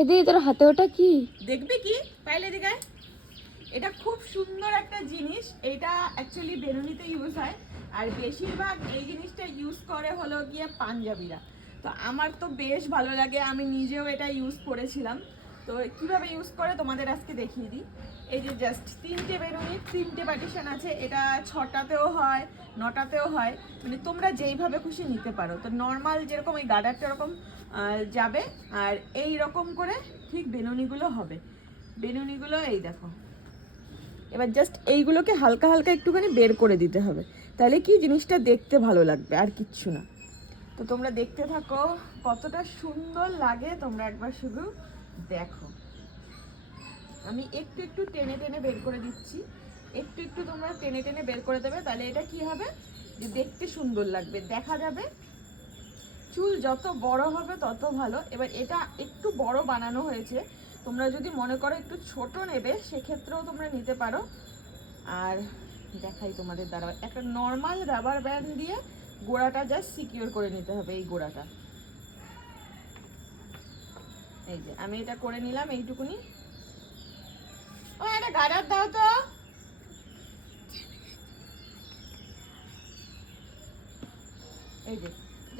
এদিকে তোর হাতে ওটা কি? দেখবি কি পাইলে দিকে? এটা খুব সুন্দর একটা জিনিস। এটা অ্যাকচুয়ালি বেরুনিতে ইউজ হয়, আর বেশিরভাগ এই জিনিসটা ইউজ করে হলো গিয়ে পাঞ্জাবিরা। তো আমার তো বেশ ভালো লাগে, আমি নিজেও এটা ইউজ করেছিলাম। তো কিভাবে ইউজ করে তোমাদের আজকে দেখিয়ে দিই। এই যে জাস্ট 3টে বেরুনি, 3টে পার্টিশন আছে। এটা 6টাতেও হয়, 9টাতেও হয়, মানে তোমরা যেইভাবে খুশি নিতে পারো। তো নর্মাল যেরকম এই গার্ডারটা এরকম যাবে, আর এই রকম করে ঠিক বেনুনিগুলো হবে। বেনুনিগুলো এই দেখো, এবার জাস্ট এইগুলোকে হালকা হালকা একটুখানি বের করে দিতে হবে, তাহলে কি জিনিসটা দেখতে ভালো লাগবে, আর কিচ্ছু না। তো তোমরা দেখতে থাকো কতটা সুন্দর লাগে, তোমরা একবার শুধু দেখো। আমি একটু একটু টেনে টেনে বের করে দিচ্ছি, একটু একটু তোমরা টেনে টেনে বের করে দেবে, তাহলে এটা কি হবে যে দেখতে সুন্দর লাগবে, দেখা যাবে। চুল যত বড় হবে তত ভালো। এবার এটা একটু বড় বানানো হয়েছে, তোমরা যদি মনে করো একটু ছোট নেবে সেক্ষেত্রেও তোমরা নিতে পারো। আর দেখাই তোমাদের দ্বারা, একটা নর্মাল রাবার ব্যান্ড দিয়ে গোড়াটা জাস্ট সিকিউর করে নিতে হবে। এই গোড়াটা এই যে আমি এটা করে নিলাম এইটুকুনি। ও একটা গার্ডার দাও তো। এই যে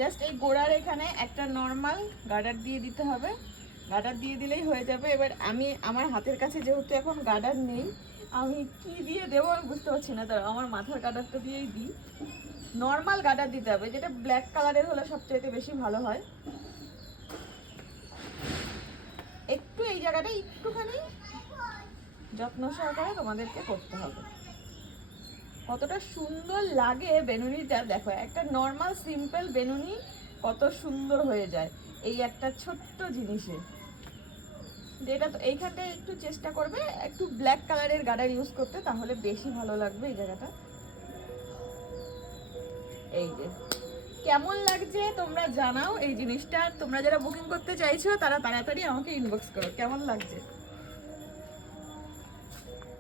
জাস্ট এই গোড়ার এখানে একটা নর্মাল গার্ডার দিয়ে দিতে হবে, গার্ডার দিয়ে দিলেই হয়ে যাবে। এবার আমি আমার হাতের কাছে যেহেতু এখন গার্ডার নেই, আমি কি দিয়ে দেবো আমি বুঝতে পারছি না, তার আমার মাথার গার্ডারটা দিয়েই দিই। নর্মাল গার্ডার দিতে হবে, যেটা ব্ল্যাক কালারের হলে সবচেয়ে বেশি ভালো হয়। একটু এই জায়গাটা একটুখানি যত্ন সহকারে তোমাদেরকে করতে হবে। কতটা সুন্দর লাগে বেনুনিটা দেখো, একটা নর্মাল সিম্পল বেনুনি কত সুন্দর হয়ে যায় এই একটা ছোট্ট জিনিসে। যেটা তো এইখানটায় একটু চেষ্টা করবে একটু ব্ল্যাক কালারের গার্ডার ইউজ করতে, তাহলে বেশি ভালো লাগবে এই জায়গাটা। এই যে কেমন লাগছে তোমরা জানাও এই জিনিসটা। তোমরা যারা বুকিং করতে চাইছো তারা তাড়াতাড়ি আমাকে ইনবক্স করো কেমন লাগছে।